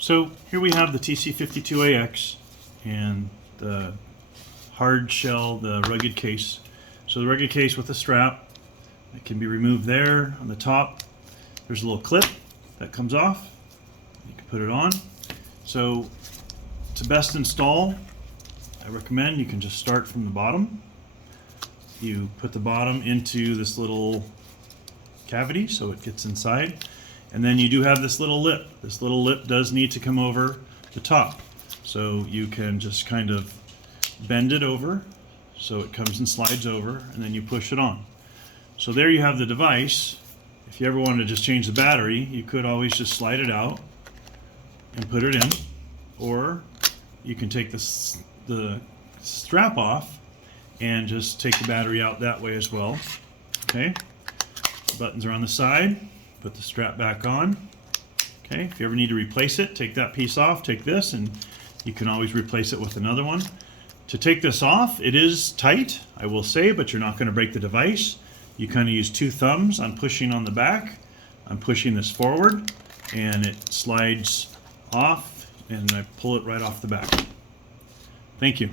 So here we have the TC52ax and the hard shell, the rugged case. So the rugged case with a strap that can be removed there on the top. There's a little clip that comes off. You can put it on. So to best install, I recommend you can just start from the bottom. You put the bottom into this little cavity so it gets inside. And then you do have this little lip. This little lip does need to come over the top. So you can just kind of bend it over so it comes and slides over, and then you push it on. So there you have the device. If you ever wanted to just change the battery, you could always just slide it out and put it in. Or you can take the strap off and just take the battery out that way as well. Okay, the buttons are on the side. Put the strap back on. Okay, if you ever need to replace it, take that piece off, take this, and you can always replace it with another one. To take this off, it is tight, I will say, but you're not going to break the device. You kind of use two thumbs on pushing on the back. I'm pushing this forward, and it slides off, and I pull it right off the back. Thank you.